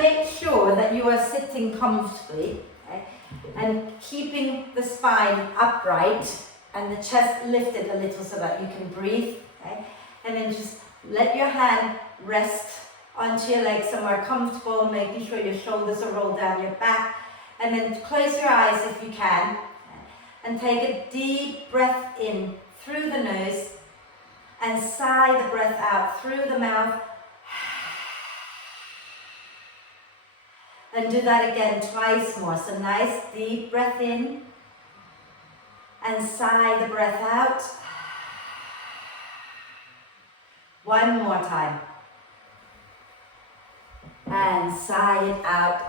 make sure that you are sitting comfortably, okay, and keeping the spine upright and the chest lifted a little so that you can breathe. Okay? And then just let your hand rest onto your leg somewhere comfortable, making sure your shoulders are rolled down your back. And then close your eyes if you can. And take a deep breath in through the nose and sigh the breath out through the mouth. And do that again twice more. So nice deep breath in and sigh the breath out. One more time. And sigh it out.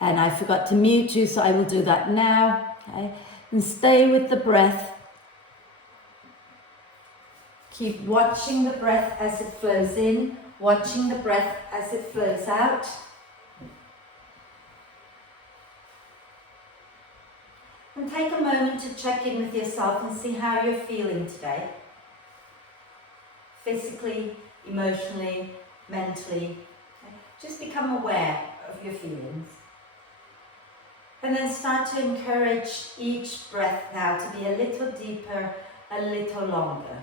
And I forgot to mute you, so I will do that now. Okay? And stay with the breath. Keep watching the breath as it flows in, watching the breath as it flows out. And take a moment to check in with yourself and see how you're feeling today. Physically, emotionally, mentally. Okay? Just become aware of your feelings. And then start to encourage each breath now to be a little deeper, a little longer.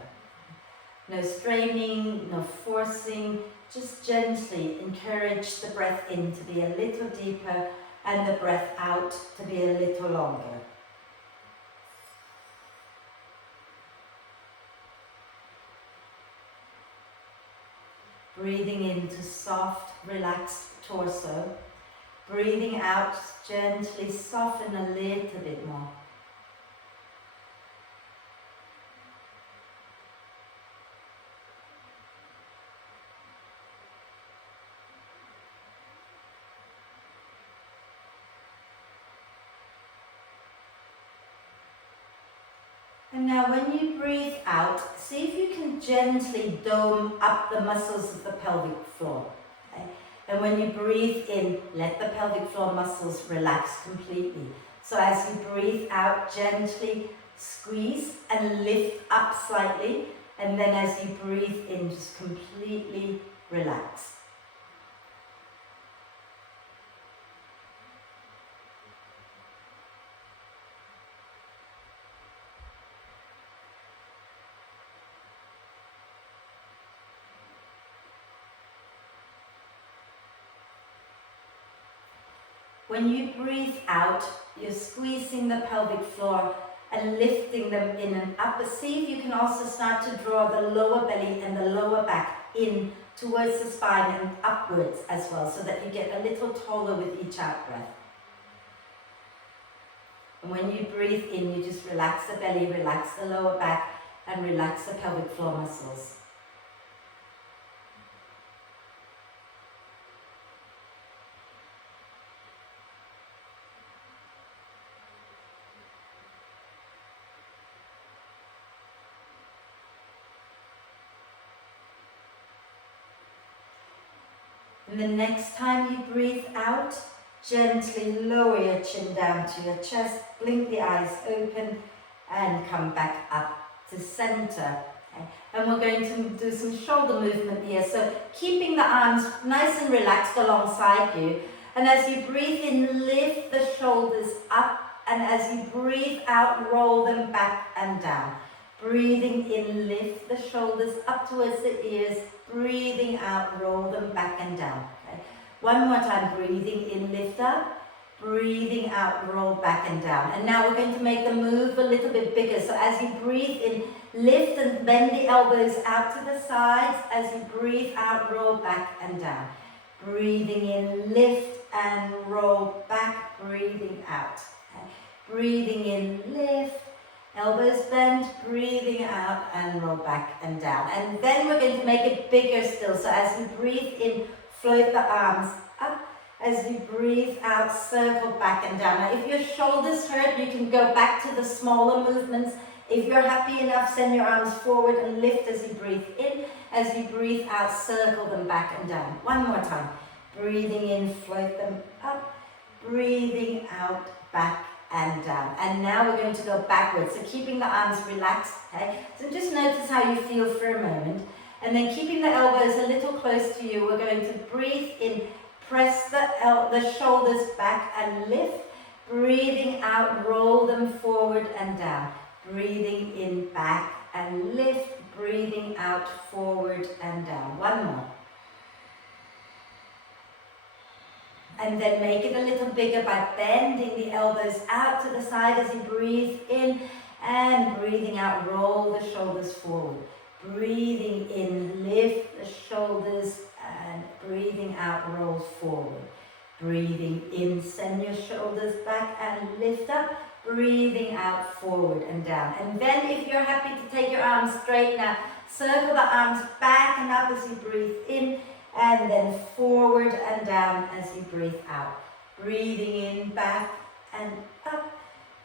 No straining, no forcing, just gently encourage the breath in to be a little deeper and the breath out to be a little longer. Breathing into soft, relaxed torso. Breathing out, gently soften a little bit more. And now when you breathe out, see if you can gently dome up the muscles of the pelvic floor. Okay? And when you breathe in, let the pelvic floor muscles relax completely. So as you breathe out, gently squeeze and lift up slightly. And then as you breathe in, just completely relax. When you breathe out, you're squeezing the pelvic floor and lifting them in and up. But see if you can also start to draw the lower belly and the lower back in towards the spine and upwards as well, so that you get a little taller with each out breath. And when you breathe in, you just relax the belly, relax the lower back, and relax the pelvic floor muscles. And the next time you breathe out, gently lower your chin down to your chest, blink the eyes open, and come back up to center. Okay. And we're going to do some shoulder movement here. So keeping the arms nice and relaxed alongside you. And as you breathe in, lift the shoulders up. And as you breathe out, roll them back and down. Breathing in, lift the shoulders up towards the ears. Breathing out, roll them back and down. Okay. One more time, breathing in, lift up. Breathing out, roll back and down. And now we're going to make the move a little bit bigger. So as you breathe in, lift and bend the elbows out to the sides. As you breathe out, roll back and down. Breathing in, lift and roll back. Breathing out. Okay. Breathing in, lift. Elbows bent, breathing out and roll back and down. And then we're going to make it bigger still. So as you breathe in, float the arms up. As you breathe out, circle back and down. Now if your shoulders hurt, you can go back to the smaller movements. If you're happy enough, send your arms forward and lift as you breathe in. As you breathe out, circle them back and down. One more time. Breathing in, float them up. Breathing out, back and down. And now we're going to go backwards. So keeping the arms relaxed, okay? So just notice how you feel for a moment. And then keeping the elbows a little close to you, we're going to breathe in, press the shoulders back and lift. Breathing out, roll them forward and down. Breathing in, back and lift. Breathing out, forward and down. One more. And then make it a little bigger by bending the elbows out to the side as you breathe in, and breathing out, roll the shoulders forward. Breathing in, lift the shoulders, and breathing out, roll forward. Breathing in, send your shoulders back and lift up. Breathing out, forward and down. And then if you're happy to take your arms straight now, circle the arms back and up as you breathe in, and then forward and down as you breathe out. Breathing in, back and up.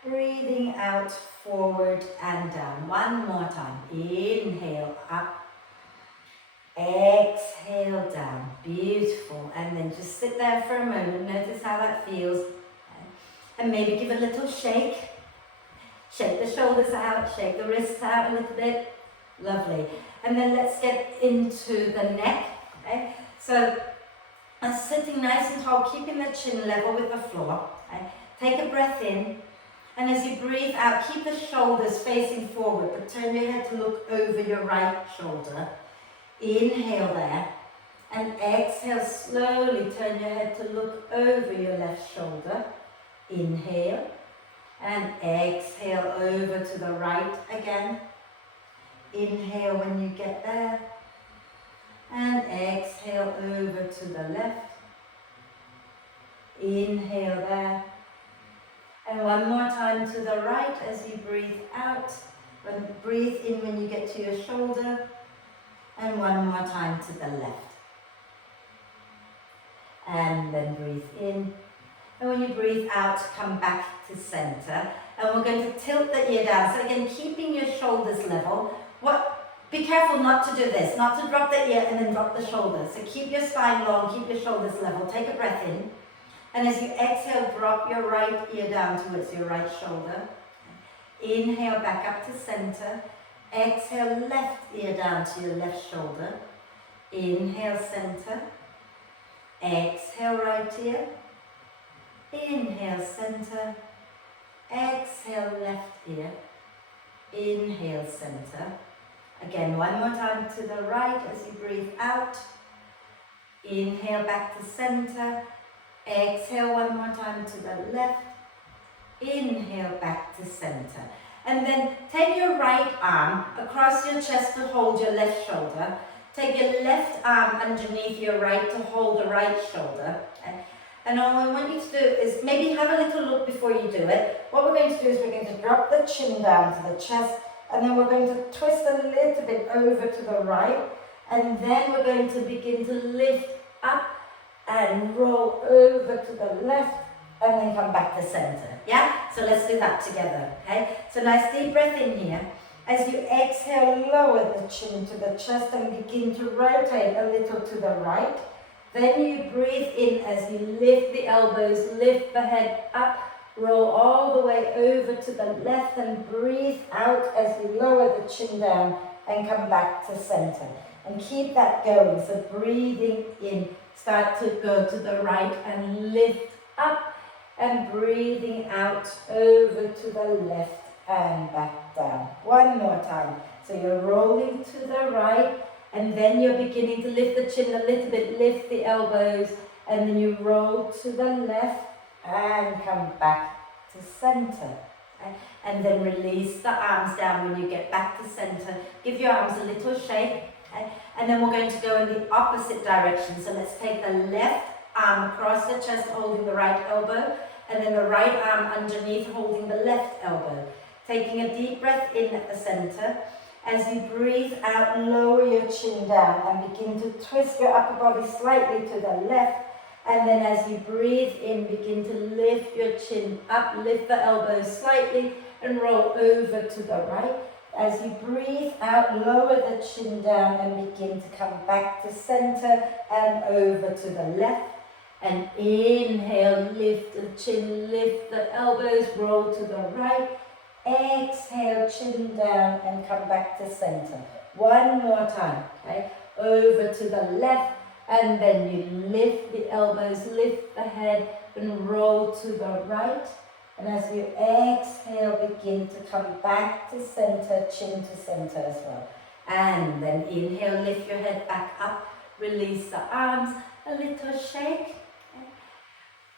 Breathing out, forward and down. One more time. Inhale, up. Exhale, down. Beautiful. And then just sit there for a moment. Notice how that feels. And maybe give a little shake. Shake the shoulders out, shake the wrists out a little bit. Lovely. And then let's get into the neck. Okay? So, sitting nice and tall, keeping the chin level with the floor. Okay? Take a breath in. And as you breathe out, keep the shoulders facing forward, but turn your head to look over your right shoulder. Inhale there. And exhale, slowly turn your head to look over your left shoulder. Inhale. And exhale over to the right again. Inhale when you get there. And exhale over to the left. Inhale there. And one more time to the right as you breathe out. Breathe in when you get to your shoulder. And one more time to the left. And then breathe in. And when you breathe out, come back to center. And we're going to tilt the ear down. So again, keeping your shoulders level. Be careful not to do this, not to drop the ear and then drop the shoulders. So keep your spine long, keep your shoulders level. Take a breath in. And as you exhale, drop your right ear down towards your right shoulder. Inhale back up to center. Exhale, left ear down to your left shoulder. Inhale, center. Exhale, right ear. Inhale, center. Exhale, left ear. Inhale, center. Again, one more time to the right as you breathe out. Inhale back to center. Exhale one more time to the left. Inhale back to center. And then take your right arm across your chest to hold your left shoulder. Take your left arm underneath your right to hold the right shoulder. And all I want you to do is maybe have a little look before you do it. What we're going to do is we're going to drop the chin down to the chest, and then we're going to twist a little bit over to the right, and then we're going to begin to lift up and roll over to the left, and then come back to center. Yeah? So let's do that together. Okay? So nice deep breath in here. As you exhale, lower the chin to the chest and begin to rotate a little to the right. Then you breathe in as you lift the elbows, lift the head up, roll all the way over to the left, and breathe out as you lower the chin down and come back to center. And keep that going. So breathing in, start to go to the right and lift up, and breathing out over to the left and back down. One more time. So you're rolling to the right, and then you're beginning to lift the chin a little bit, lift the elbows, and then you roll to the left and come back to center. Okay? And then release the arms down when you get back to center. Give your arms a little shake. Okay? And then we're going to go in the opposite direction. So let's take the left arm across the chest, holding the right elbow, and then the right arm underneath, holding the left elbow. Taking a deep breath in at the center. As you breathe out, lower your chin down and begin to twist your upper body slightly to the left. And then as you breathe in, begin to lift your chin up, lift the elbows slightly and roll over to the right. As you breathe out, lower the chin down and begin to come back to center and over to the left. And inhale, lift the chin, lift the elbows, roll to the right. Exhale, chin down and come back to center. One more time, okay? Over to the left, and then you lift the elbows, lift the head, and roll to the right. And as you exhale, begin to come back to center, chin to center as well. And then inhale, lift your head back up, release the arms, a little shake.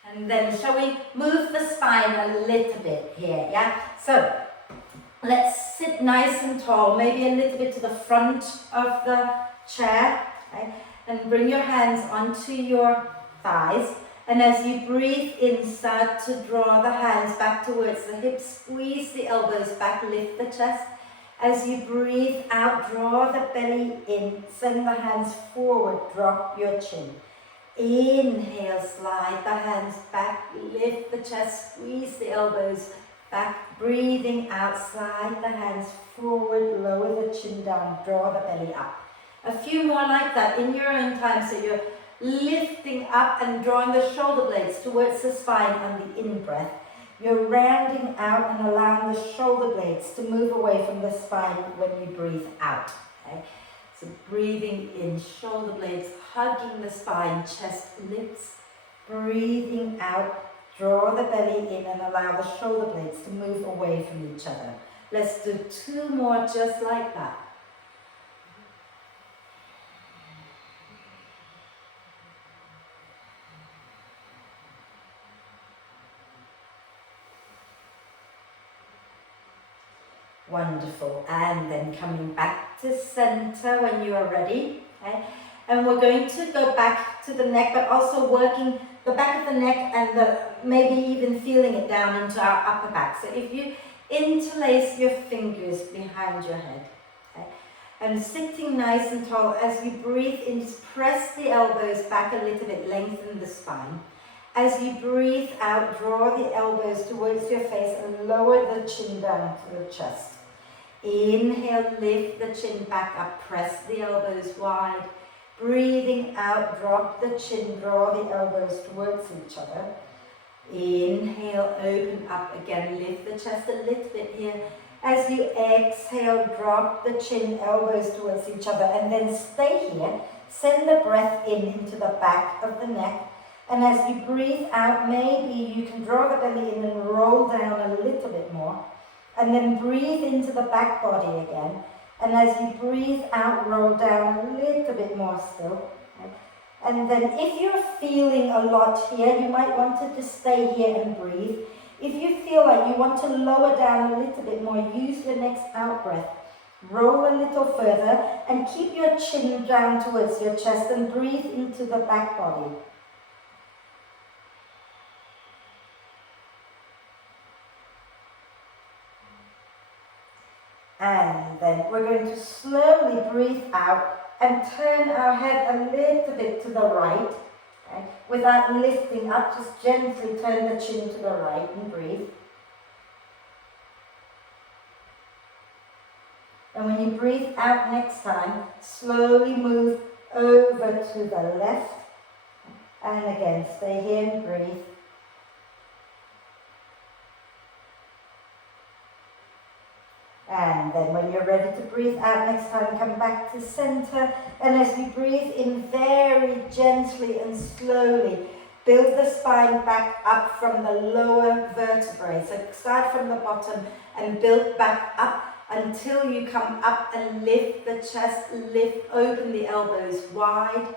And then shall we move the spine a little bit here, yeah? So let's sit nice and tall, maybe a little bit to the front of the chair, okay? And bring your hands onto your thighs. And as you breathe in, start to draw the hands back towards the hips, squeeze the elbows back, lift the chest. As you breathe out, draw the belly in, send the hands forward, drop your chin. Inhale, slide the hands back, lift the chest, squeeze the elbows back, breathing out, slide the hands forward, lower the chin down, draw the belly up. A few more like that in your own time, so you're lifting up and drawing the shoulder blades towards the spine on the in-breath. You're rounding out and allowing the shoulder blades to move away from the spine when you breathe out. Okay? So breathing in, shoulder blades hugging the spine, chest lifts. Breathing out, draw the belly in and allow the shoulder blades to move away from each other. Let's do 2 more just like that. Wonderful. And then coming back to center when you are ready. Okay? And we're going to go back to the neck, but also working the back of the neck and maybe even feeling it down into our upper back. So if you interlace your fingers behind your head, okay? And sitting nice and tall, as you breathe in, just press the elbows back a little bit, lengthen the spine. As you breathe out, draw the elbows towards your face and lower the chin down to the chest. Inhale, lift the chin back up, press the elbows wide. Breathing out, drop the chin, draw the elbows towards each other. Inhale, open up again, lift the chest a little bit here. As you exhale, drop the chin, elbows towards each other, and then stay here. Send the breath in into the back of the neck. And as you breathe out, maybe you can draw the belly in and roll down a little bit more. And then breathe into the back body again. And as you breathe out, roll down a little bit more still. Okay? And then if you're feeling a lot here, you might want to just stay here and breathe. If you feel like you want to lower down a little bit more, use your next out breath. Roll a little further and keep your chin down towards your chest and breathe into the back body. And then we're going to slowly breathe out and turn our head a little bit to the right. Okay? Without lifting up, just gently turn the chin to the right and breathe. And when you breathe out next time, slowly move over to the left. And again, stay here and breathe. And then when you're ready to breathe out next time, come back to center. And as you breathe in very gently and slowly, build the spine back up from the lower vertebrae. So start from the bottom and build back up until you come up and lift the chest, open the elbows wide.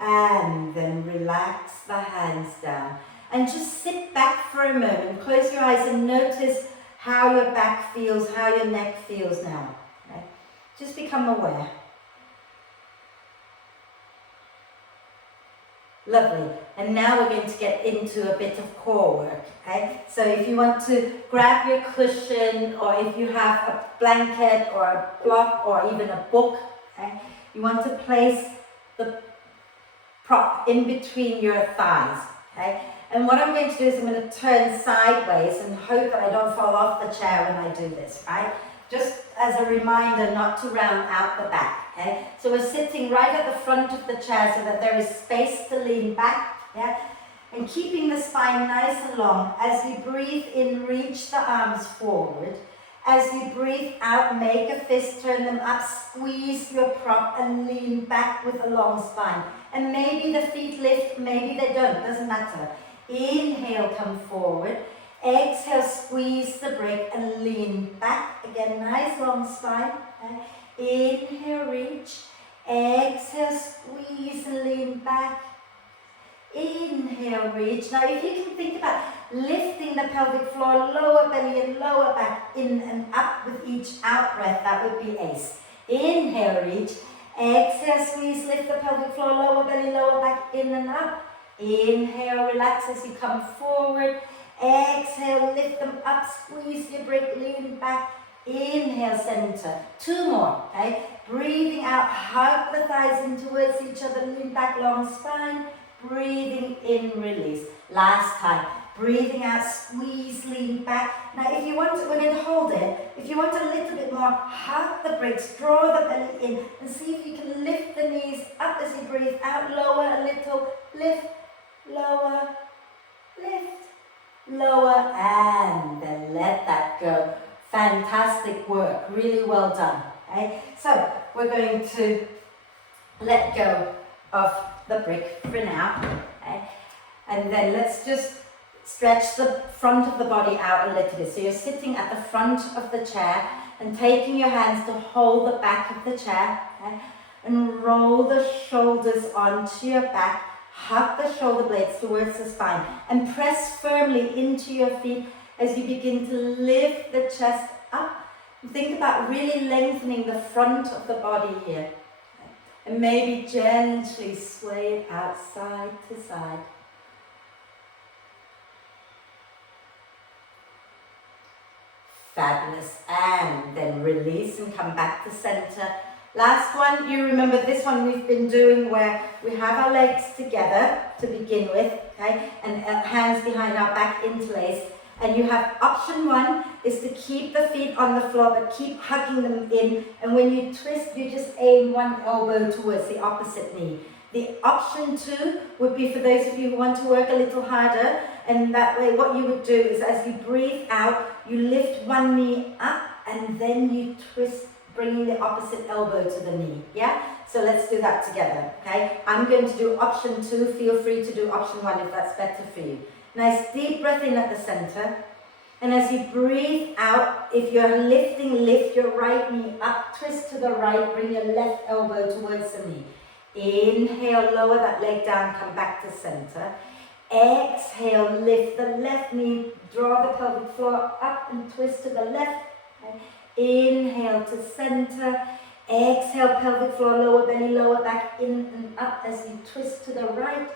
And then relax the hands down. And just sit back for a moment. Close your eyes and notice how your back feels, how your neck feels now. Okay? Just become aware. Lovely. And now we're going to get into a bit of core work. Okay? So if you want to grab your cushion, or if you have a blanket or a block or even a book, okay? You want to place the prop in between your thighs. Okay? And what I'm going to do is I'm going to turn sideways and hope that I don't fall off the chair when I do this, right? Just as a reminder not to round out the back, okay? So we're sitting right at the front of the chair so that there is space to lean back, yeah? And keeping the spine nice and long. As you breathe in, reach the arms forward. As you breathe out, make a fist, turn them up, squeeze your prop and lean back with a long spine. And maybe the feet lift, maybe they don't, doesn't matter. Inhale, come forward. Exhale, squeeze the brick and lean back. Again, nice long spine. Inhale, reach. Exhale, squeeze and lean back. Inhale, reach. Now if you can think about lifting the pelvic floor, lower belly and lower back, in and up with each out breath, that would be ace. Inhale, reach. Exhale, squeeze, lift the pelvic floor, lower belly, lower back, in and up. Inhale, relax as you come forward. Exhale, lift them up, squeeze your brick, lean back. Inhale, center. Two more, okay? Breathing out, hug the thighs in towards each other, lean back, long spine. Breathing in, release. Last time. Breathing out, squeeze, lean back. Now if you want to, we're going to hold it. If you want a little bit more, hug the bricks, draw the belly in, and see if you can lift the knees up as you breathe out. Lower a little, lift, lower, lift, lower, and then let that go. Fantastic work, really well done. Okay? So we're going to let go of the brick for now. Okay? And then let's just stretch the front of the body out a little bit. So you're sitting at the front of the chair and taking your hands to hold the back of the chair. Okay? And roll the shoulders onto your back. Hug the shoulder blades towards the spine and press firmly into your feet as you begin to lift the chest up. Think about really lengthening the front of the body here. And maybe gently sway it out side to side. Fabulous. And then release and come back to center. Last one, you remember this one we've been doing where we have our legs together to begin with, okay? And hands behind our back interlaced. And you have option one is to keep the feet on the floor but keep hugging them in. And when you twist, you just aim one elbow towards the opposite knee. The option two would be for those of you who want to work a little harder. And that way what you would do is as you breathe out, you lift one knee up and then you twist, bringing the opposite elbow to the knee. Yeah? So let's do that together. Okay? I'm going to do option two. Feel free to do option one if that's better for you. Nice deep breath in at the center. And as you breathe out, if you're lifting, lift your right knee up, twist to the right, bring your left elbow towards the knee. Inhale, lower that leg down, come back to center. Exhale, lift the left knee, draw the pelvic floor up and twist to the left. Okay. Inhale to center. Exhale, pelvic floor, lower belly, lower back, in and up as you twist to the right.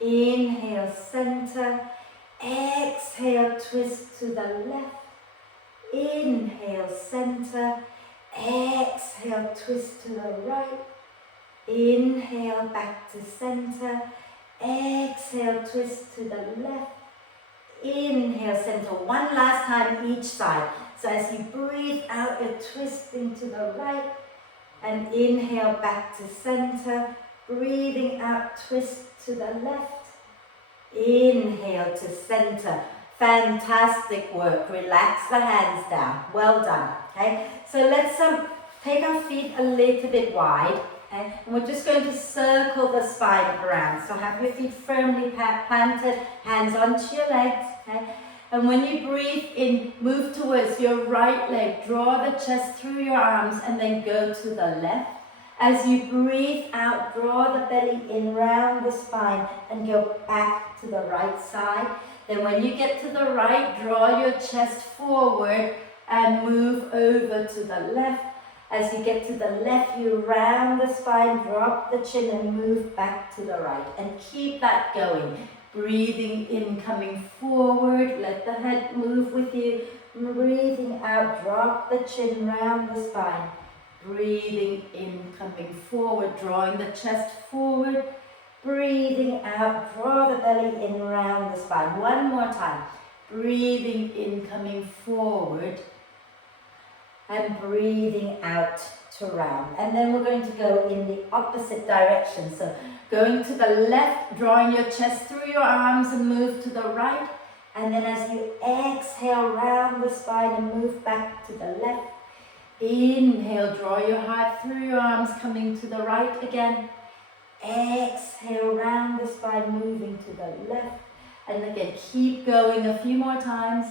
Inhale, center. Exhale, twist to the left. Inhale, center. Exhale, twist to the right. Inhale, back to center. Exhale, twist to the left. Inhale, center. One last time each side. So as you breathe out, you're twisting to the right. And inhale, back to center. Breathing out, twist to the left. Inhale to center. Fantastic work. Relax the hands down. Well done. Okay. So let's take our feet a little bit wide. Okay? And we're just going to circle the spine around. So have your feet firmly planted, hands onto your legs. Okay? And when you breathe in, move towards your right leg. Draw the chest through your arms and then go to the left. As you breathe out, draw the belly in round the spine and go back to the right side. Then when you get to the right, draw your chest forward and move over to the left. As you get to the left, you round the spine, drop the chin and move back to the right. And keep that going. Breathing in, coming forward, let the head move with you. Breathing out, drop the chin round the spine. Breathing in, coming forward, drawing the chest forward. Breathing out, draw the belly in round the spine. One more time. Breathing in, coming forward. And breathing out to round. And then we're going to go in the opposite direction. So going to the left, drawing your chest through your arms and move to the right. And then as you exhale, round the spine and move back to the left. Inhale, draw your heart through your arms, coming to the right again. Exhale, round the spine, moving to the left. And again, keep going a few more times.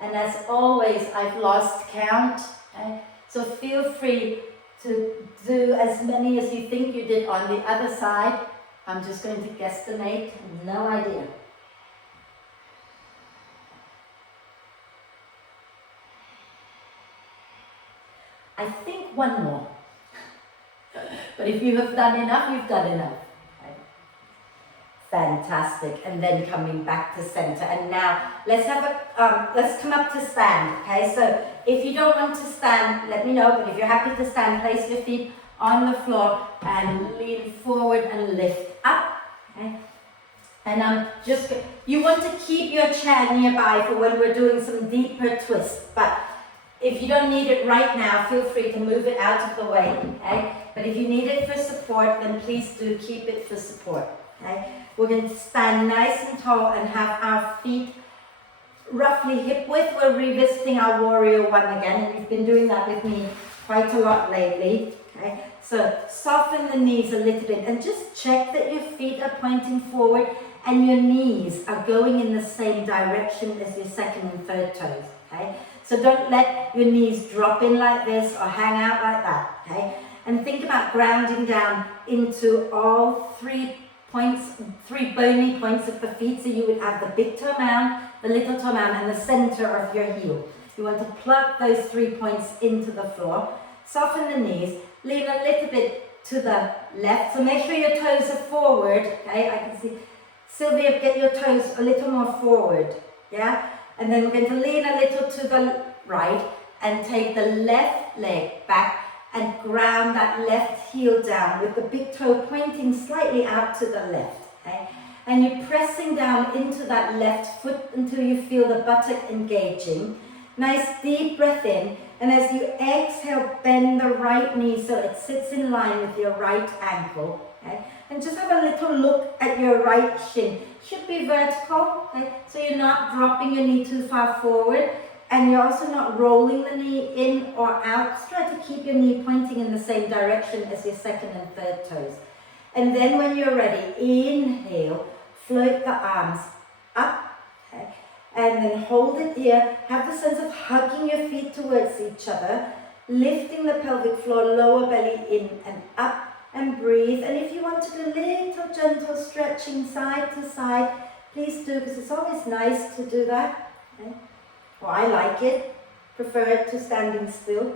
And as always, I've lost count. Okay? So feel free to do as many as you think you did on the other side. I'm just going to guesstimate, no idea. I think one more. But if you have done enough, you've done enough. Okay. Fantastic. And then coming back to center. And now let's come up to stand. Okay. So if you don't want to stand, let me know. But if you're happy to stand, place your feet on the floor and lean forward and lift up. Okay. And you want to keep your chair nearby for when we're doing some deeper twists. But if you don't need it right now, feel free to move it out of the way, okay? But if you need it for support, then please do keep it for support, okay? We're going to stand nice and tall and have our feet roughly hip width. We're revisiting our warrior one again, and you've been doing that with me quite a lot lately, okay? So soften the knees a little bit and just check that your feet are pointing forward and your knees are going in the same direction as your second and third toes, okay? So don't let your knees drop in like this or hang out like that, okay? And think about grounding down into all 3 points, 3 bony points of the feet. So you would have the big toe mound, the little toe mound, and the center of your heel. You want to plug those 3 points into the floor. Soften the knees, lean a little bit to the left. So make sure your toes are forward, okay? I can see, Sylvia, get your toes a little more forward, yeah? And then we're going to lean a little to the right and take the left leg back and ground that left heel down with the big toe pointing slightly out to the left. Okay? And you're pressing down into that left foot until you feel the buttock engaging. Nice deep breath in. And as you exhale, bend the right knee so it sits in line with your right ankle. Okay? And just have a little look at your right shin. Should be vertical, okay? So you're not dropping your knee too far forward, and you're also not rolling the knee in or out. Just try to keep your knee pointing in the same direction as your second and third toes. And then when you're ready, inhale, float the arms up, okay? And then hold it here. Have the sense of hugging your feet towards each other, lifting the pelvic floor, lower belly in and up. And breathe. And if you want to do little gentle stretching side to side, please do, because it's always nice to do that. Okay? Well, I like it. Prefer it to standing still.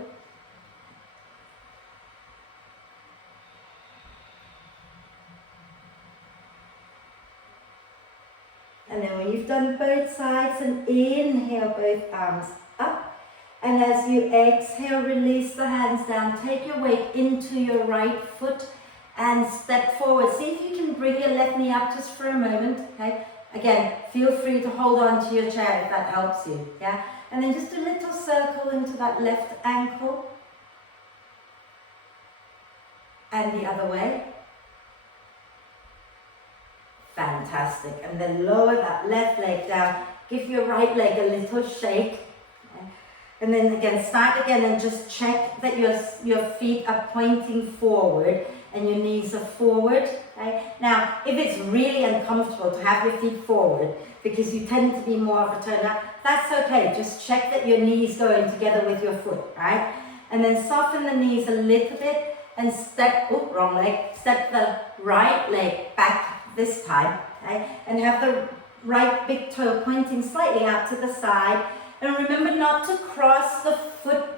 And then when you've done both sides, and inhale both arms up. And as you exhale, release the hands down. Take your weight into your right foot and step forward. See if you can bring your left knee up just for a moment. Okay. Again, feel free to hold on to your chair if that helps you. Yeah. And then just a little circle into that left ankle. And the other way. Fantastic. And then lower that left leg down. Give your right leg a little shake. And then again, start again and just check that your feet are pointing forward and your knees are forward. Okay? Now, if it's really uncomfortable to have your feet forward because you tend to be more of a turner, that's okay. Just check that your knees going together with your foot, right? And then soften the knees a little bit and step, wrong leg, step the right leg back this time, okay? And have the right big toe pointing slightly out to the side. And remember not to cross the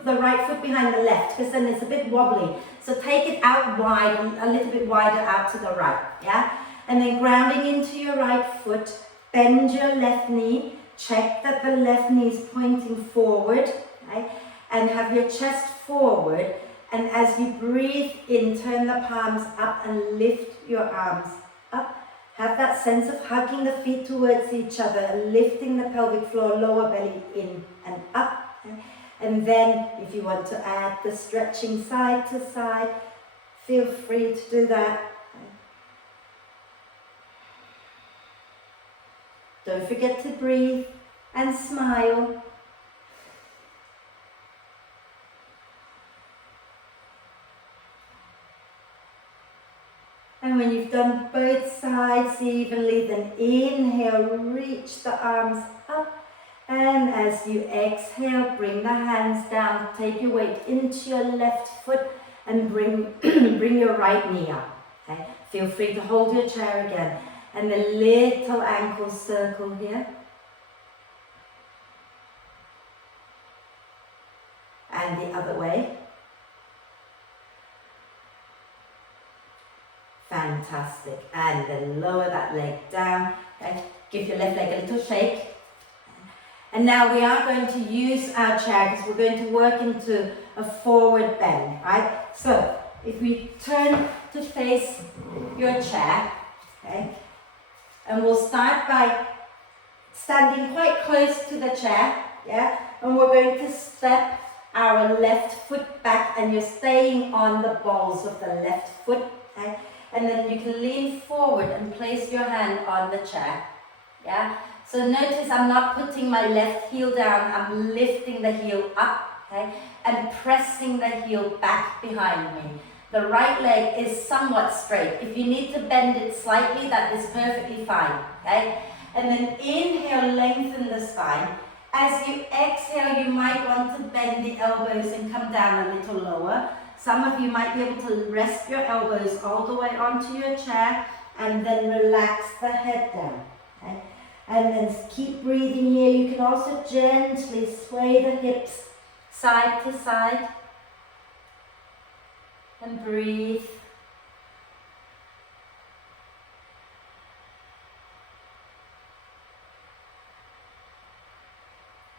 right foot behind the left, because then it's a bit wobbly. So take it out wide, a little bit wider out to the right, yeah? And then grounding into your right foot, bend your left knee, check that the left knee is pointing forward, okay? And have your chest forward. And as you breathe in, turn the palms up and lift your arms up. Have that sense of hugging the feet towards each other, lifting the pelvic floor, lower belly in and up. And then if you want to add the stretching side to side, feel free to do that. Don't forget to breathe and smile. And when you've done both sides evenly, then inhale, reach the arms up. And as you exhale, bring the hands down, take your weight into your left foot and bring your right knee up. Okay? Feel free to hold your chair again. And a little ankle circle here. And the other way. Fantastic. And then lower that leg down. Okay? Give your left leg a little shake. And now we are going to use our chair because we're going to work into a forward bend, right? So if we turn to face your chair, okay, and we'll start by standing quite close to the chair, yeah, and we're going to step our left foot back, and you're staying on the balls of the left foot, okay, and then you can lean forward and place your hand on the chair, yeah. So notice I'm not putting my left heel down, I'm lifting the heel up, okay, and pressing the heel back behind me. The right leg is somewhat straight. If you need to bend it slightly, that is perfectly fine, okay? And then inhale, lengthen the spine. As you exhale, you might want to bend the elbows and come down a little lower. Some of you might be able to rest your elbows all the way onto your chair and then relax the head down, okay? And then keep breathing here. You can also gently sway the hips side to side. And breathe.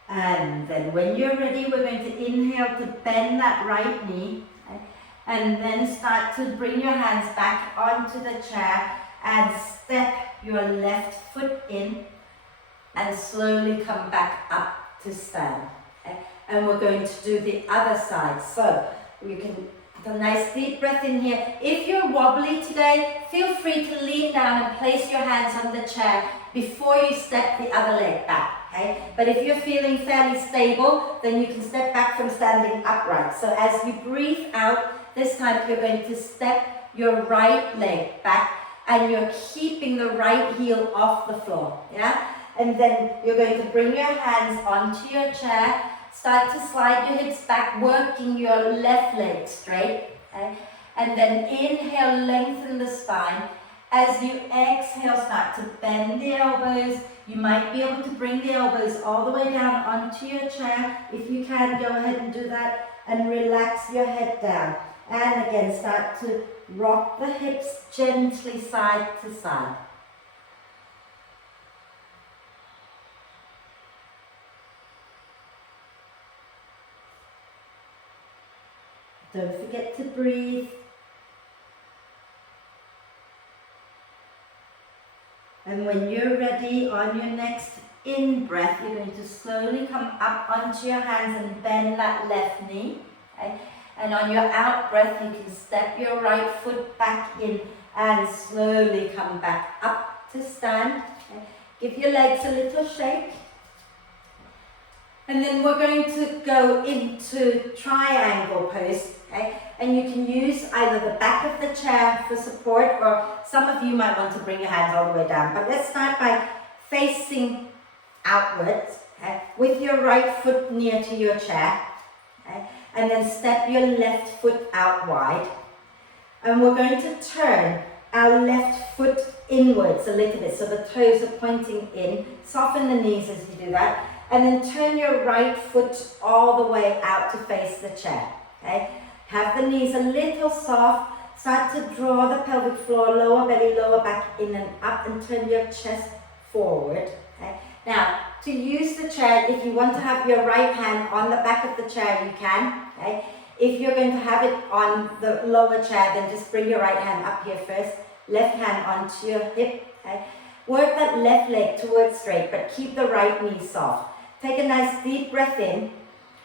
And then when you're ready, we're going to inhale to bend that right knee. Okay? And then start to bring your hands back onto the chair and step your left foot in. And slowly come back up to stand. Okay? And we're going to do the other side. So you can have a nice deep breath in here. If you're wobbly today, feel free to lean down and place your hands on the chair before you step the other leg back. Okay? But if you're feeling fairly stable, then you can step back from standing upright. So as you breathe out, this time you're going to step your right leg back and you're keeping the right heel off the floor. Yeah? And then you're going to bring your hands onto your chair, start to slide your hips back, working your left leg straight, okay? And then inhale, lengthen the spine. As you exhale, start to bend the elbows. You might be able to bring the elbows all the way down onto your chair. If you can, go ahead and do that and relax your head down. And again, start to rock the hips gently side to side. Don't forget to breathe. And when you're ready, on your next in-breath, you're going to slowly come up onto your hands and bend that left knee. Okay? And on your out-breath, you can step your right foot back in and slowly come back up to stand. Okay? Give your legs a little shake. And then we're going to go into triangle pose, okay? And you can use either the back of the chair for support, or some of you might want to bring your hands all the way down. But let's start by facing outwards, okay? With your right foot near to your chair, okay? And then step your left foot out wide. And we're going to turn our left foot inwards a little bit, so the toes are pointing in. Soften the knees as you do that. And then turn your right foot all the way out to face the chair, okay? Have the knees a little soft. Start to draw the pelvic floor, lower belly, lower back, in and up, and turn your chest forward, okay? Now, to use the chair, if you want to have your right hand on the back of the chair, you can, okay? If you're going to have it on the lower chair, then just bring your right hand up here first, left hand onto your hip, okay? Work that left leg towards straight, but keep the right knee soft. Take a nice deep breath in,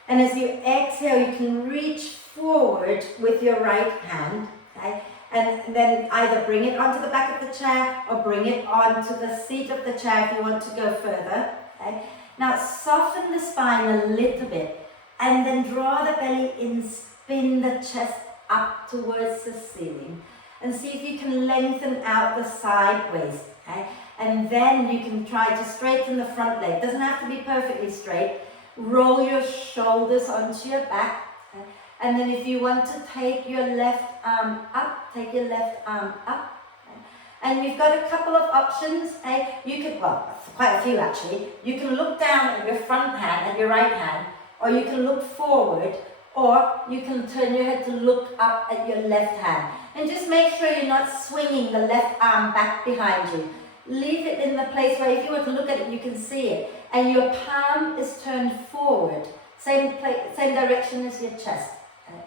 and as you exhale, you can reach forward with your right hand, okay? And then either bring it onto the back of the chair or bring it onto the seat of the chair if you want to go further. Okay? Now soften the spine a little bit and then draw the belly in, spin the chest up towards the ceiling and see if you can lengthen out the side waist. Okay? And then you can try to straighten the front leg. Doesn't have to be perfectly straight. Roll your shoulders onto your back. Okay? And then if you want to take your left arm up, take your left arm up. Okay? And you've got a couple of options. Okay? You can, well, quite a few actually. You can look down at your front hand, at your right hand, or you can look forward, or you can turn your head to look up at your left hand. And just make sure you're not swinging the left arm back behind you. Leave it in the place where if you were to look at it, you can see it. And your palm is turned forward. Same direction as your chest. Okay.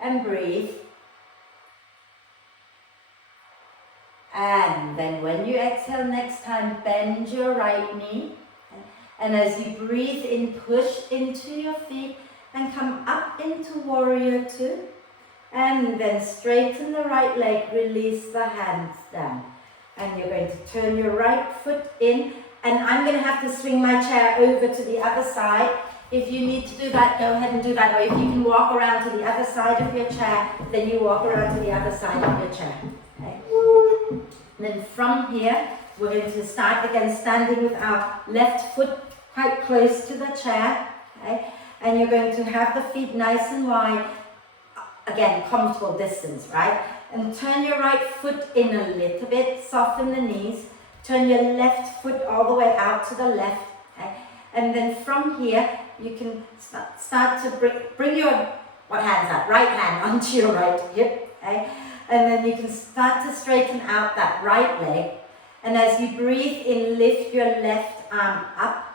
And breathe. And then when you exhale next time, bend your right knee. Okay. And as you breathe in, push into your feet and come up into warrior two. And then straighten the right leg, release the hands down. And you're going to turn your right foot in, and I'm going to have to swing my chair over to the other side. If you need to do that, go ahead and do that. Or if you can walk around to the other side of your chair, then you walk around to the other side of your chair. Okay? And then from here, we're going to start again standing with our left foot quite close to the chair. Okay? And you're going to have the feet nice and wide. Again, comfortable distance, right? And turn your right foot in a little bit, soften the knees. Turn your left foot all the way out to the left. Okay? And then from here, you can start to bring your, what hand's that? Right hand onto your right hip. Okay? And then you can start to straighten out that right leg. And as you breathe in, lift your left arm up.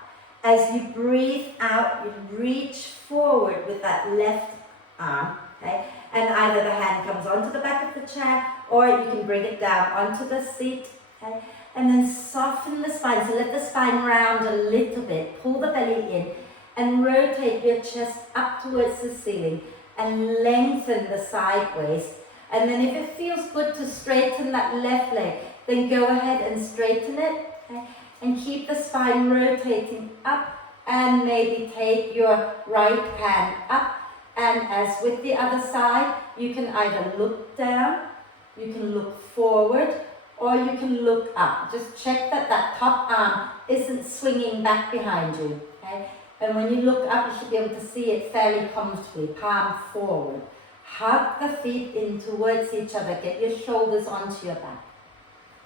As you breathe out, you reach forward with that left arm. Okay? And either the hand comes onto the back of the chair or you can bring it down onto the seat. Okay? And then soften the spine. So let the spine round a little bit. Pull the belly in and rotate your chest up towards the ceiling and lengthen the side waist. And then if it feels good to straighten that left leg, then go ahead and straighten it. Okay? And keep the spine rotating up and maybe take your right hand up. And as with the other side, you can either look down, you can look forward, or you can look up. Just check that that top arm isn't swinging back behind you. Okay? And when you look up, you should be able to see it fairly comfortably, palm forward. Hug the feet in towards each other. Get your shoulders onto your back.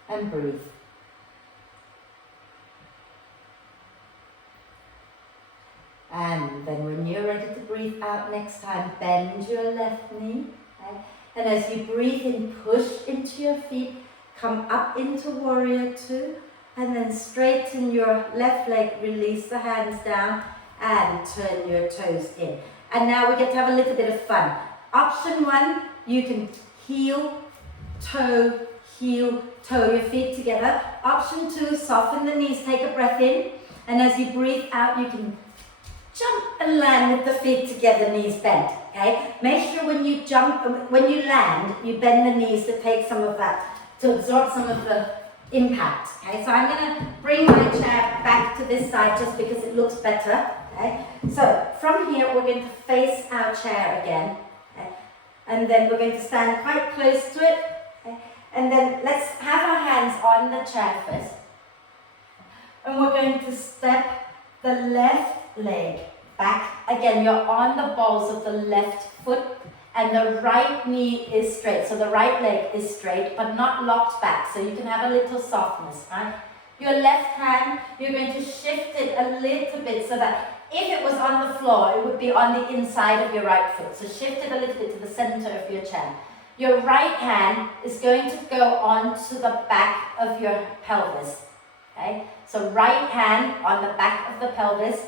And breathe. And then when you're ready to breathe out next time, bend your left knee. Okay? And as you breathe in, push into your feet, come up into warrior two, and then straighten your left leg, release the hands down, and turn your toes in. And now we get to have a little bit of fun. Option one, you can heel, toe, your feet together. Option two, soften the knees, take a breath in, and as you breathe out, you can jump and land with the feet together, knees bent, okay? Make sure when you jump, when you land, you bend the knees to take some of that, to absorb some of the impact, okay? So I'm gonna bring my chair back to this side just because it looks better, okay? So from here, we're going to face our chair again, okay? And then we're going to stand quite close to it, okay? And then let's have our hands on the chair first. And we're going to step the left leg back. Again, you're on the balls of the left foot and the right knee is straight. So the right leg is straight but not locked back. So you can have a little softness, right? Your left hand, you're going to shift it a little bit so that if it was on the floor, it would be on the inside of your right foot. So shift it a little bit to the center of your chair. Your right hand is going to go onto the back of your pelvis. Okay? So right hand on the back of the pelvis.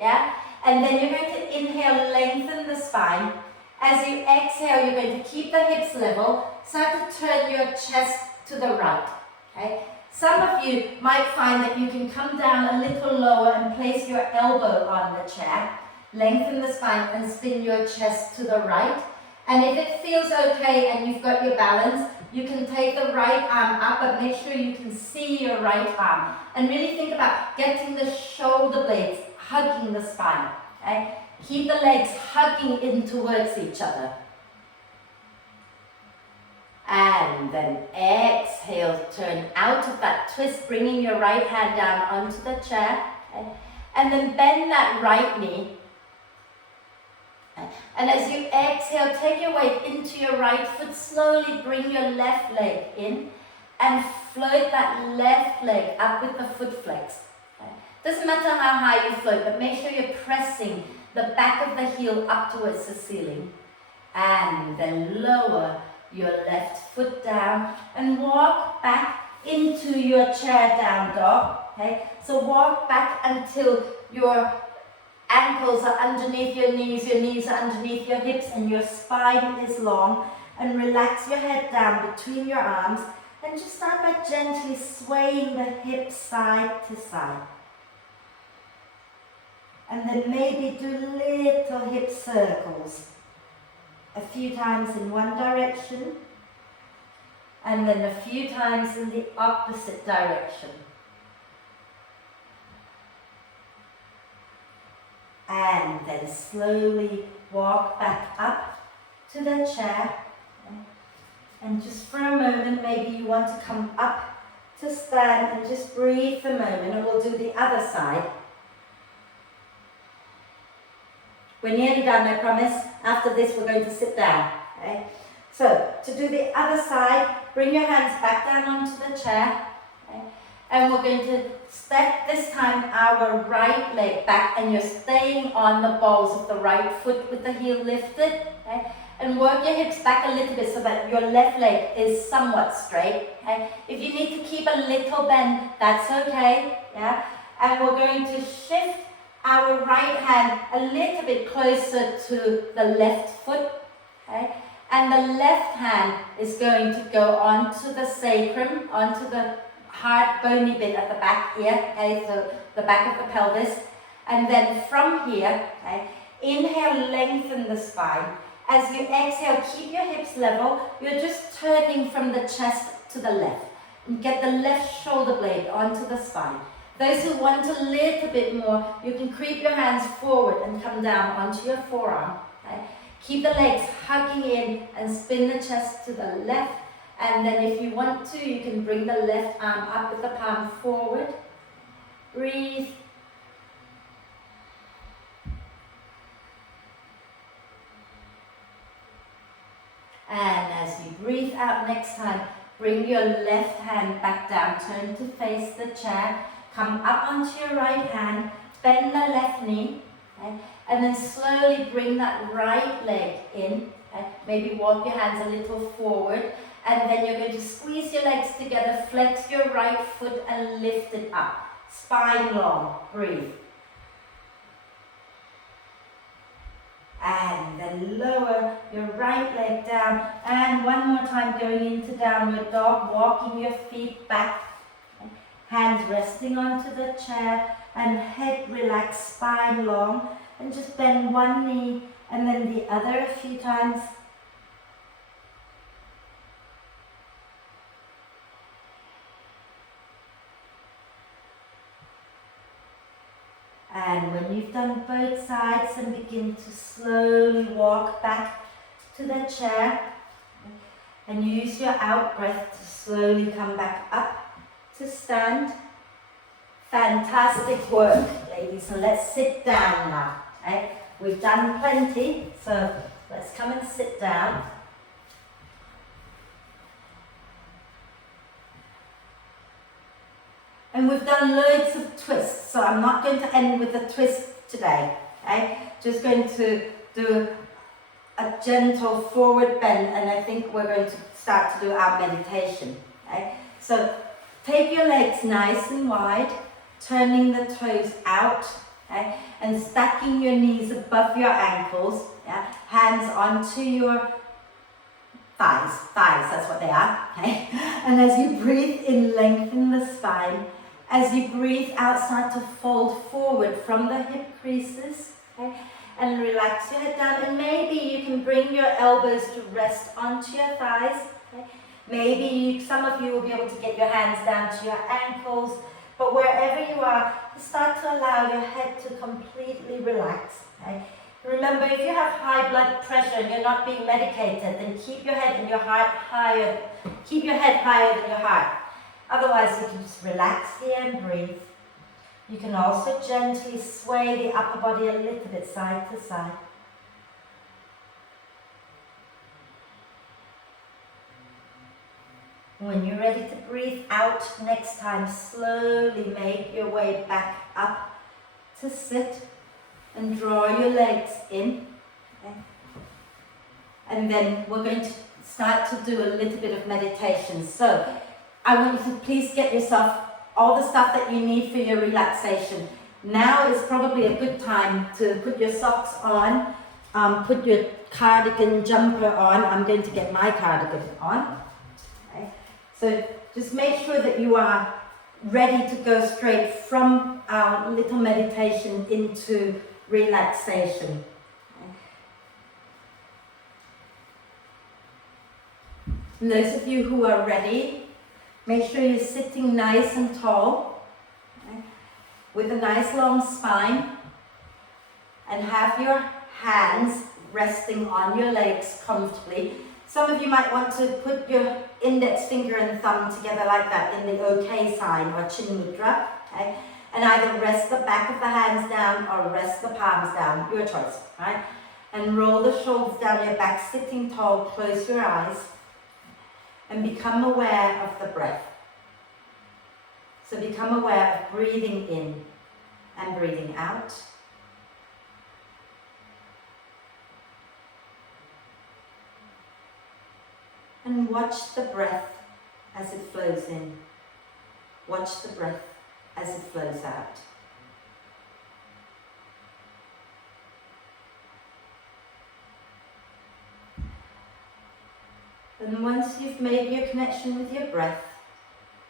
Yeah? And then you're going to inhale, lengthen the spine. As you exhale, you're going to keep the hips level. Start to turn your chest to the right. Okay? Some of you might find that you can come down a little lower and place your elbow on the chair. Lengthen the spine and spin your chest to the right. And if it feels okay and you've got your balance, you can take the right arm up, but make sure you can see your right arm. And really think about getting the shoulder blades hugging the spine. Okay? Keep the legs hugging in towards each other. And then exhale, turn out of that twist, bringing your right hand down onto the chair. Okay? And then bend that right knee. And as you exhale, take your weight into your right foot, slowly bring your left leg in and float that left leg up with the foot flex. Okay? Doesn't matter how high you float, but make sure you're pressing the back of the heel up towards the ceiling. And then lower your left foot down and walk back into your chair down dog. Okay? So walk back until your ankles are underneath your knees are underneath your hips, and your spine is long. And relax your head down between your arms and just start by gently swaying the hips side to side. And then maybe do little hip circles. A few times in one direction and then a few times in the opposite direction. And then slowly walk back up to the chair. And just for a moment, maybe you want to come up to stand and just breathe for a moment, and we'll do the other side. We're nearly done, I promise. After this, we're going to sit down. Okay? So, to do the other side, bring your hands back down onto the chair. Okay? And we're going to step this time our right leg back, and you're staying on the balls of the right foot with the heel lifted. Okay? And work your hips back a little bit so that your left leg is somewhat straight. Okay? If you need to keep a little bend, that's okay. Yeah? And we're going to shift our right hand a little bit closer to the left foot. Okay? And the left hand is going to go onto the sacrum, onto the hard bony bit at the back here, okay, so the back of the pelvis. And then from here, okay, inhale, lengthen the spine. As you exhale, keep your hips level. You're just turning from the chest to the left. And get the left shoulder blade onto the spine. Those who want a little bit more, you can creep your hands forward and come down onto your forearm. Okay? Keep the legs hugging in and spin the chest to the left. And then if you want to, you can bring the left arm up with the palm forward. Breathe. And as you breathe out next time, bring your left hand back down, turn to face the chair, come up onto your right hand, bend the left knee, okay? And then slowly bring that right leg in, okay? Maybe walk your hands a little forward, and then you're going to squeeze your legs together, flex your right foot and lift it up, spine long, breathe. And then lower your right leg down, and one more time going into downward dog, walking your feet back, okay? Hands resting onto the chair, and head relaxed, spine long, and just bend one knee and then the other a few times. And when you've done both sides, then begin to slowly walk back to the chair and use your out breath to slowly come back up to stand. Fantastic work, ladies. So let's sit down now. Okay? We've done plenty, so let's come and sit down. And we've done loads of twists, so I'm not going to end with a twist today. Okay? Just going to do a gentle forward bend, and I think we're going to start to do our meditation. Okay? So take your legs nice and wide, turning the toes out, okay? And stacking your knees above your ankles, yeah? Hands onto your thighs, that's what they are. Okay? And as you breathe in, lengthen the spine. As you breathe out, start to fold forward from the hip creases, okay? and relax your head down, and maybe you can bring your elbows to rest onto your thighs. Okay? Maybe some of you will be able to get your hands down to your ankles, but wherever you are, start to allow your head to completely relax. Okay? Remember, if you have high blood pressure and you're not being medicated, then keep your head and your heart higher. Keep your head higher than your heart. Otherwise, you can just relax here and breathe. You can also gently sway the upper body a little bit side to side. When you're ready to breathe out next time, slowly make your way back up to sit and draw your legs in. Okay? And then we're going to start to do a little bit of meditation. So I want you to please get yourself all the stuff that you need for your relaxation. Now is probably a good time to put your socks on, put your cardigan jumper on. I'm going to get my cardigan on. Okay. So just make sure that you are ready to go straight from our little meditation into relaxation. Okay. And those of you who are ready, make sure you're sitting nice and tall, okay, with a nice long spine, and have your hands resting on your legs comfortably. Some of you might want to put your index finger and thumb together like that in the OK sign or Chin Mudra, okay, and either rest the back of the hands down or rest the palms down, your choice, right? And roll the shoulders down your back, sitting tall, close your eyes. And become aware of the breath. So become aware of breathing in and breathing out. And watch the breath as it flows in. Watch the breath as it flows out. And once you've made your connection with your breath,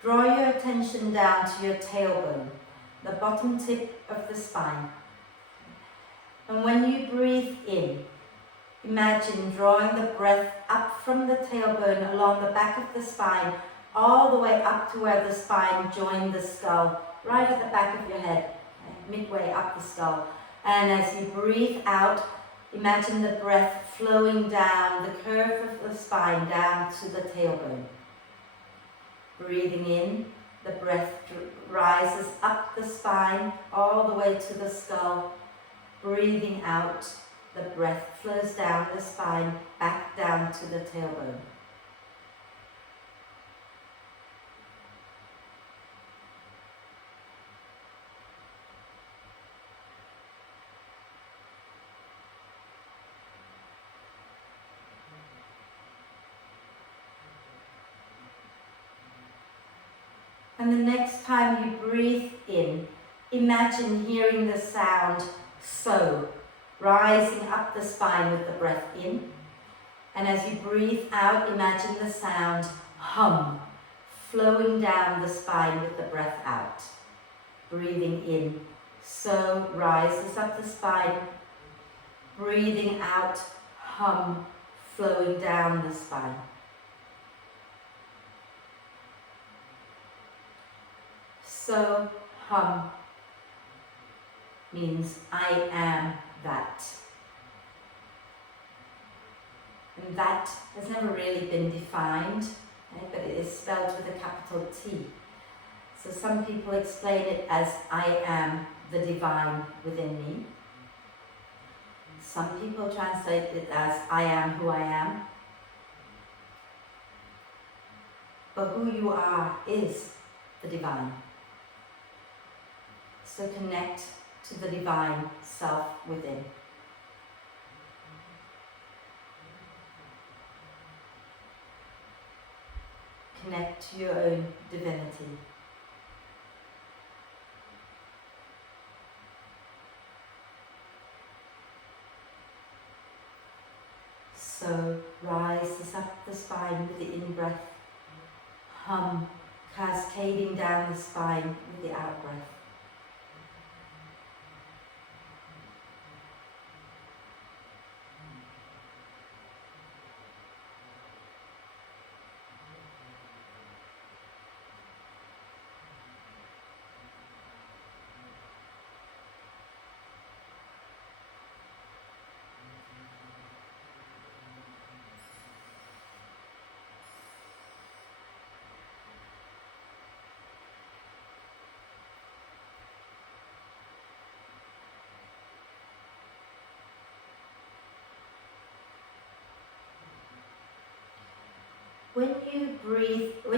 draw your attention down to your tailbone, the bottom tip of the spine. And when you breathe in, imagine drawing the breath up from the tailbone along the back of the spine, all the way up to where the spine joined the skull, right at the back of your head, midway up the skull. And as you breathe out, imagine the breath flowing down the curve of the spine down to the tailbone. Breathing in, the breath rises up the spine all the way to the skull. Breathing out, the breath flows down the spine back down to the tailbone. And the next time you breathe in, imagine hearing the sound so, rising up the spine with the breath in. And as you breathe out, imagine the sound hum, flowing down the spine with the breath out. Breathing in, so rises up the spine. Breathing out, hum, flowing down the spine. So, hum means I am that. And that has never really been defined, but it is spelled with a capital T. So some people explain it as I am the divine within me. Some people translate it as I am who I am. But who you are is the divine. So connect to the divine self within. Connect to your own divinity. So rises up the spine with the in-breath. Hum, cascading down the spine with the out-breath. When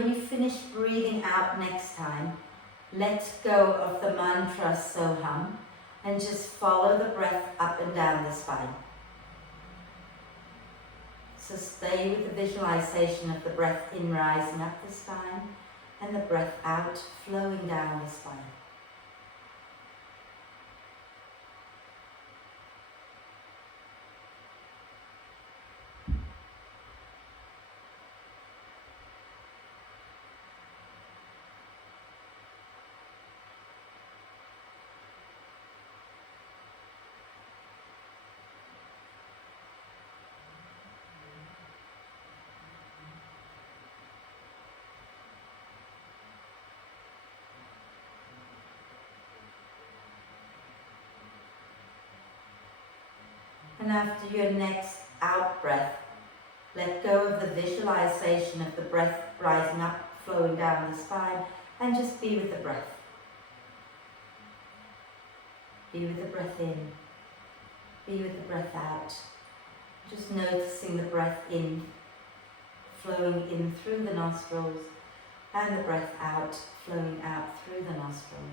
you finish breathing out next time, let go of the mantra Soham and just follow the breath up and down the spine. So stay with the visualization of the breath in rising up the spine and the breath out flowing down the spine. And after your next out breath, let go of the visualization of the breath rising up, flowing down the spine, and just be with the breath. Be with the breath in. Be with the breath out. Just noticing the breath in, flowing in through the nostrils, and the breath out, flowing out through the nostrils.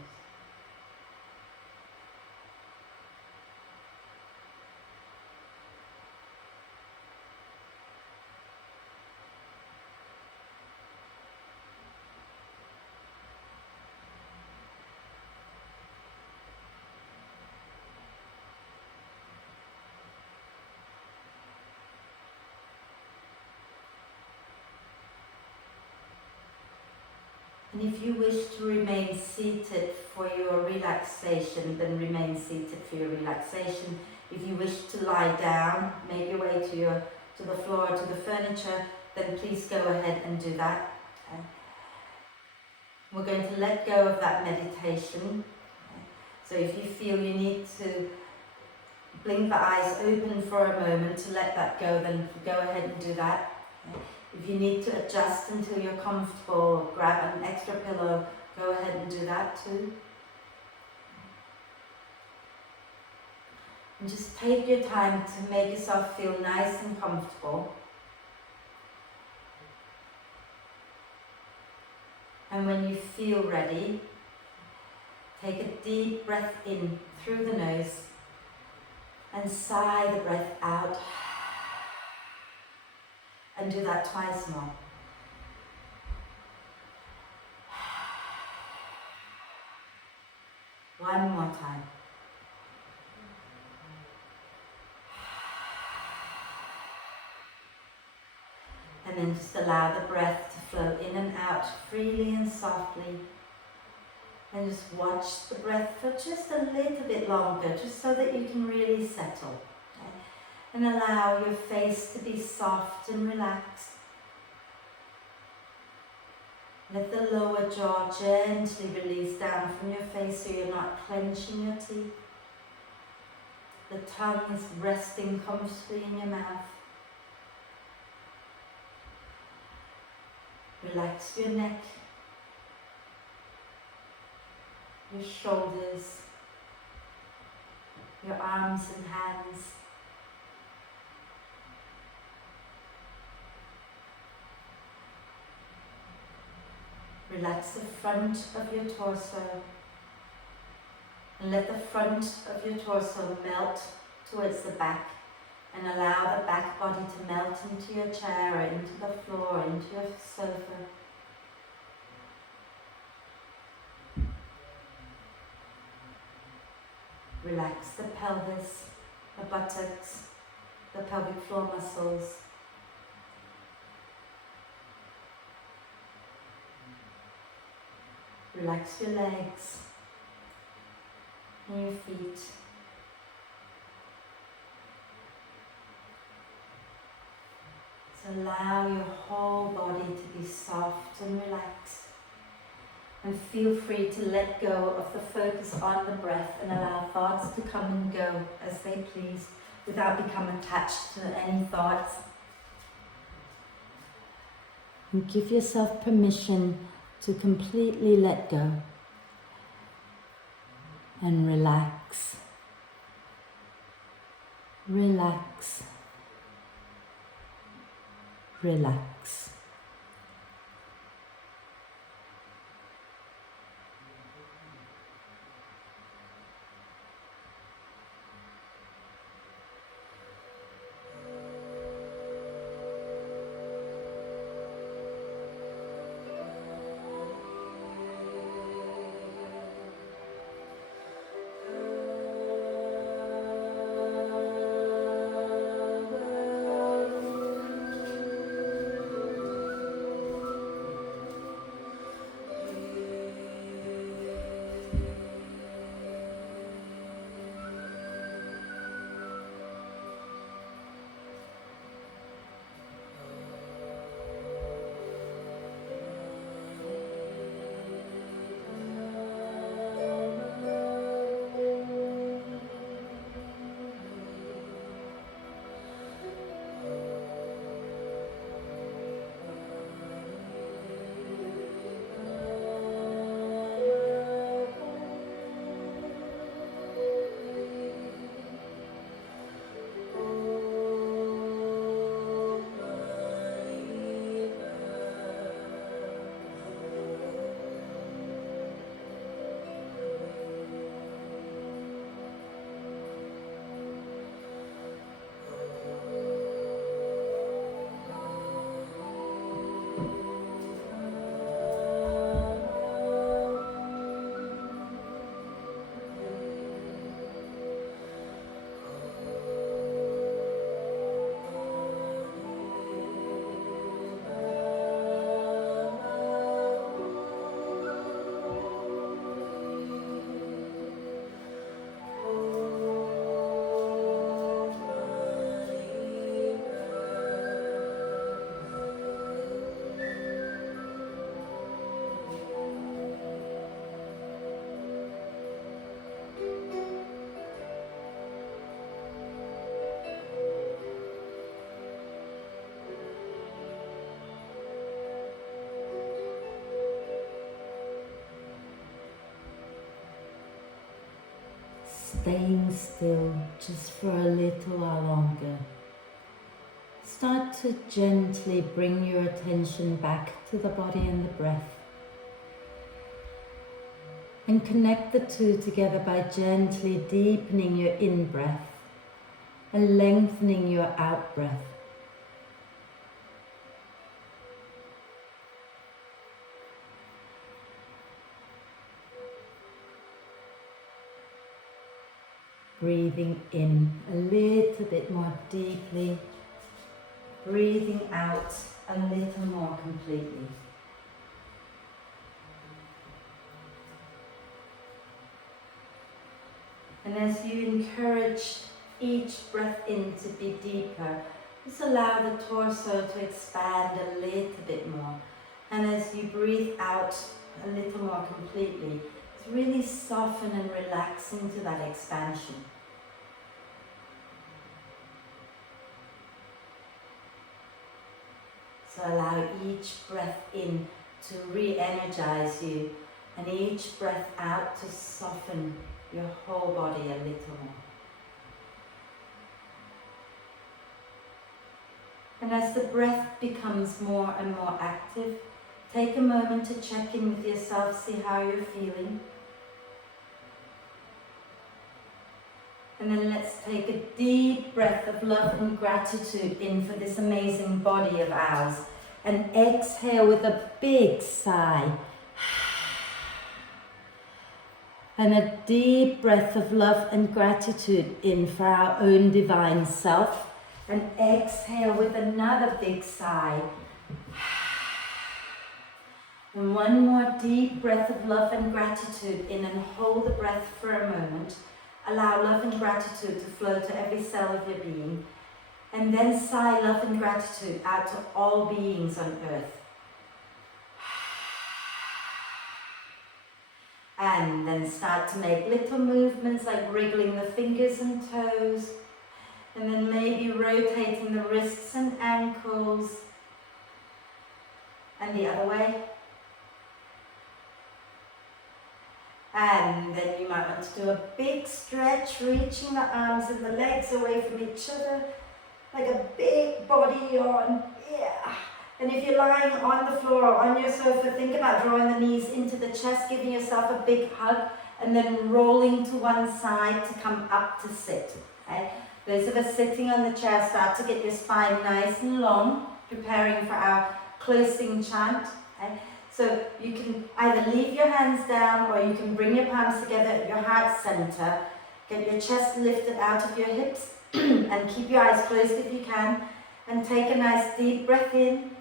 And if you wish to remain seated for your relaxation, then remain seated for your relaxation. If you wish to lie down, make your way to the floor, to the furniture, then please go ahead and do that. We're going to let go of that meditation. So if you feel you need to blink the eyes open for a moment to let that go, then go ahead and do that. If you need to adjust until you're comfortable, grab an extra pillow, go ahead and do that too. And just take your time to make yourself feel nice and comfortable. And when you feel ready, take a deep breath in through the nose and sigh the breath out. And do that twice more. One more time. And then just allow the breath to flow in and out freely and softly. And just watch the breath for just a little bit longer, just so that you can really settle. And allow your face to be soft and relaxed. Let the lower jaw gently release down from your face so you're not clenching your teeth. The tongue is resting comfortably in your mouth. Relax your neck, your shoulders, your arms and hands. Relax the front of your torso and let the front of your torso melt towards the back, and allow the back body to melt into your chair, or into the floor, or into your sofa. Relax the pelvis, the buttocks, the pelvic floor muscles. Relax your legs and your feet. So allow your whole body to be soft and relaxed. And feel free to let go of the focus on the breath and allow thoughts to come and go as they please, without becoming attached to any thoughts. And give yourself permission to completely let go and relax. Relax. Relax. staying still just for a little while longer, start to gently bring your attention back to the body and the breath. And connect the two together by gently deepening your in-breath and lengthening your out-breath. Breathing in a little bit more deeply, breathing out a little more completely. And as you encourage each breath in to be deeper, just allow the torso to expand a little bit more. And as you breathe out a little more completely, just really soften and relax into that expansion. So allow each breath in to re-energize you, and each breath out to soften your whole body a little more. And as the breath becomes more and more active, take a moment to check in with yourself, see how you're feeling. And then let's take a deep breath of love and gratitude in for this amazing body of ours. And exhale with a big sigh. And a deep breath of love and gratitude in for our own divine self. And exhale with another big sigh. And one more deep breath of love and gratitude in, and hold the breath for a moment. Allow love and gratitude to flow to every cell of your being. And then sigh love and gratitude out to all beings on earth. And then start to make little movements like wriggling the fingers and toes. And then maybe rotating the wrists and ankles. And the other way. And then you might want to do a big stretch, reaching the arms and the legs away from each other, like a big body yawn. Yeah. And if you're lying on the floor or on your sofa, think about drawing the knees into the chest, giving yourself a big hug, and then rolling to one side to come up to sit. Okay? Those of us sitting on the chair, start to get your spine nice and long, preparing for our closing chant. Okay? So you can either leave your hands down, or you can bring your palms together at your heart center. Get your chest lifted out of your hips and keep your eyes closed if you can. And take a nice deep breath in.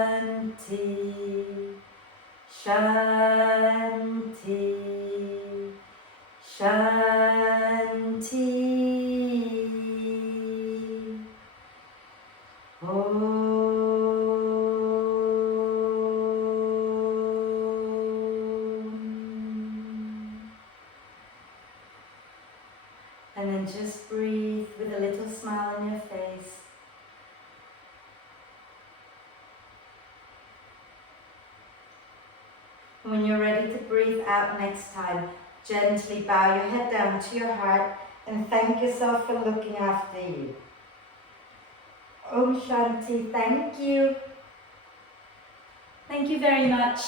Shanti, Shanti, Shanti. And then just breathe with a little smile on your face. When you're ready to breathe out next time, gently bow your head down to your heart and thank yourself for looking after you. Om Shanti, thank you. Thank you very much.